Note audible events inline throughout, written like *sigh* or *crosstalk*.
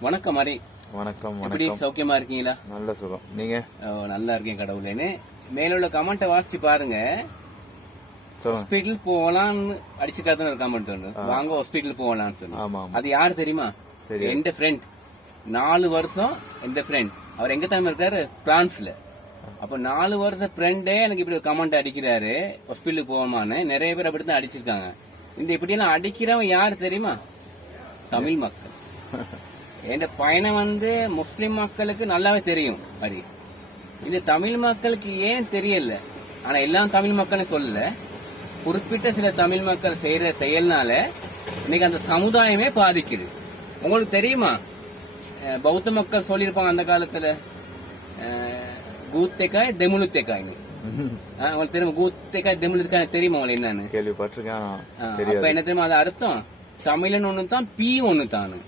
வணக்கம் ஹரி வணக்கம் எப்படி சௌக்கியமா இருக்கீங்களா? நல்ல சுகம். நீங்க? நல்லா இருக்கேன் கடவுளேன்னு மேல உள்ள கமெண்ட்டை வாசிச்சு பாருங்க. ஹாஸ்பிட்டல் போகலாம்னு அடிச்சுக்காதான் ஒரு கமெண்ட் ஒன்று வாங்க ஹாஸ்பிட்டல் போகலாம்னு சொல்லி. அது யார் தெரியுமா. எந்த ஃப்ரெண்ட் நாலு வருஷம் எந்த ஃப்ரெண்ட் அவர் எங்க தான் இருக்காரு? பிரான்ஸ்ல. அப்ப நாலு வருஷம் ஃப்ரெண்டே எனக்கு இப்படி ஒரு கமெண்ட் அடிக்கிறாரு. ஹாஸ்பிட்டலுக்கு போவோமான்னு நிறைய பேர் அப்படித்தான் அடிச்சிருக்காங்க. இந்த இப்படியெல்லாம் அடிக்கிறவன் யார் தெரியுமா? தமிழ் மக்கள். *laughs* என் பயணம் வந்து முஸ்லிம் மக்களுக்கு நல்லாவே தெரியும் ஹரி இது தமிழ் மக்களுக்கு ஏன் தெரியல? ஆனா எல்லாம் தமிழ் மக்களும் சொல்லல. குறிப்பிட்ட சில தமிழ் மக்கள் செய்யற செயல்னால இன்னைக்கு அந்த சமுதாயமே பாதிக்குது. உங்களுக்கு தெரியுமா? பௌத்த மக்கள் சொல்லியிருப்பாங்க அந்த காலத்துல. கூத்தேக்காய் தெமுலுத்தேக்காய்னு உங்களுக்கு தெரியுமா? கூத்தேக்காய் தெமுலுத்தேக்காய் தெரியுமா உங்களுக்கு என்னன்னு? கேள்விப்பட்டிருக்கேன் அப்ப என்ன தெரியுமா? அது அர்த்தம்? தமிழன் ஒண்ணு தான் பீ ஒண்ணு தானு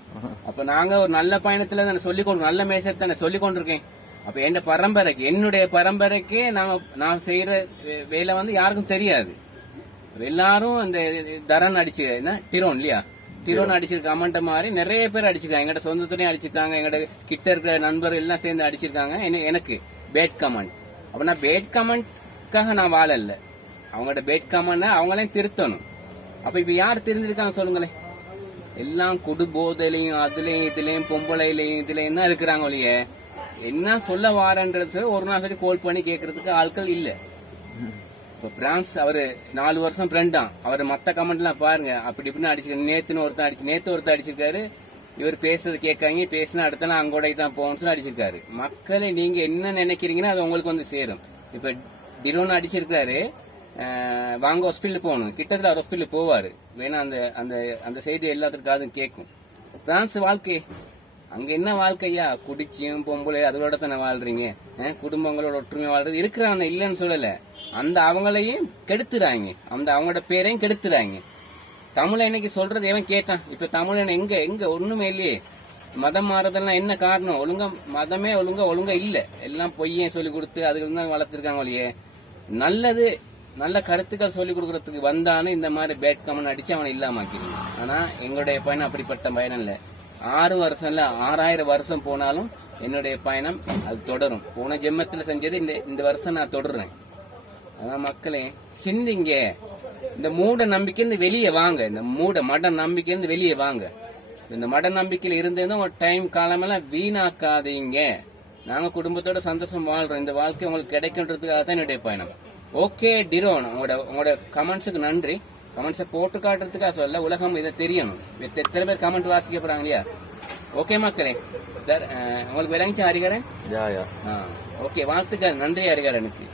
அப்ப நாங்க ஒரு நல்ல பயணத்துல தானே சொல்லி கொண்டு நல்ல மேசத்தை தானே சொல்லி கொண்டிருக்கேன். அப்ப என் பரம்பரைக்கு என்னுடைய பரம்பரைக்கு நாங்க நான் செய்யற வேலை வந்து யாருக்கும் தெரியாது. எல்லாரும் இந்த தரன் அடிச்சு என்ன? டிரோன் இல்லையா? டிரோன் அடிச்சிருக்க மாதிரி நிறைய பேர் அடிச்சிருக்காங்க. எங்கட சொந்தத்துலயும் அடிச்சிருக்காங்க எங்கட கிட்ட இருக்கிற நண்பர்கள் எல்லாம் சேர்ந்து அடிச்சிருக்காங்க. எனக்கு பேட் கமெண்ட் அப்ப நான் பேட் கமெண்ட்காக நான் வாழல. அவங்களோட பேட் கமெண்ட் அவங்களையும் திருத்தணும். அப்ப இப்ப யார் தெரிஞ்சிருக்காங்க சொல்லுங்களேன்? எல்லாம் குடு போதையிலையும் அதுலயும் இதுலயும் பொம்பளையிலையும் இதுலயும் தான் இருக்கிறாங்க ஒழிய? என்ன சொல்ல வாரன்றது ஒரு நாள் சரி பண்ணி கேட்கறதுக்கு ஆட்கள் இல்ல. இப்ப பிரான்ஸ் அவரு நாலு வருஷம் ஃப்ரெண்டான் அவர் மத்த கமெண்ட் எல்லாம் பாருங்க. அப்படி இப்படின்னு அடிச்சிருக்காரு. நேத்துன்னு ஒருத்தன் அடிச்சு நேத்து ஒருத்தன் அடிச்சிருக்காரு. இவர் பேசுறது கேட்காங்க பேசினா அடுத்த நாள் அங்கோடை தான் போகணும்னு சொல்லி அடிச்சிருக்காரு. மக்களை நீங்க என்ன நினைக்கிறீங்கன்னா அது உங்களுக்கு வந்து சேரும். இப்ப டிரோன் அடிச்சிருக்காரு. வாங்க ஹாஸ்பிட்டல் போகணும். கிட்டத்தட்ட அவர் ஹாஸ்பிட்டல் போவார். வேணா அந்த அந்த அந்த செய்தி எல்லாத்துக்கும் கேட்கும் பிரான்ஸ் வாழ்க்கை. அங்கே என்ன வாழ்க்கையா குடிச்சியும் பொம்பளை அதோட தானே வாழ்றீங்க? குடும்பங்களோட ஒற்றுமை வாழ்றது இருக்கிறாங்க இல்லைன்னு சொல்லலை. அந்த அவங்களையும் கெடுத்துறாங்க. அந்த அவங்களோட பேரையும் கெடுத்துறாங்க. தமிழை இன்னைக்கு சொல்றது எவன் கேட்டான்? இப்ப தமிழன் எங்க எங்க? ஒண்ணுமே இல்லையே. மதம் மாறதெல்லாம் என்ன காரணம்? ஒழுங்கா மதமே ஒழுங்கா ஒழுங்கா இல்ல. எல்லாம் பொய்யே சொல்லி கொடுத்து அதுக்கு தான் வளர்த்துருக்காங்க ஒழிய. நல்லது நல்ல கருத்துக்கள் சொல்லிக் கொடுக்கறதுக்கு வந்தானு இந்த மாதிரி பேட் கமன் அடிச்சு அவனை இல்லாமக்கிறீங்க ஆனா எங்களுடைய பயணம் அப்படிப்பட்ட பயணம் இல்ல. ஆறு வருஷம் இல்ல ஆறாயிரம் வருஷம் போனாலும் என்னுடைய பயணம் அது தொடரும். போன ஜென்மத்தில் செஞ்சது இந்த இந்த வருஷம் நான் தொடர்றேன். அதான் மக்களே சிந்திங்க. இந்த மூட நம்பிக்கையிலிருந்து வெளியே வாங்க. இந்த மூட மட நம்பிக்கையிலிருந்து வெளியே வாங்க. இந்த மட நம்பிக்கையில் இருந்ததும் உங்க டைம் காலமெல்லாம் வீணாக்காதீங்க. நாங்க குடும்பத்தோட சந்தோஷம் வாழ்றோம். இந்த வாழ்க்கை உங்களுக்கு கிடைக்கின்றதுக்காக தான் என்னுடைய பயணம். ஓகே டிரோன் உங்களோட உங்களோட கமெண்ட்ஸுக்கு நன்றி. கமெண்ட்ஸை போட்டு காட்டுறதுக்காக சொல்ல உலகம் இதை தெரியணும் எத்த- எத்தனை பேர் கமெண்ட் வாசிக்க போறாங்க இல்லையா? ஓகே மக்களே அஹ், உங்களுக்கு விளங்கிச்சா ஹரிகரன் யா யா ஓகே வாழ்த்துக்கள். நன்றி ஹரிகரனுக்கு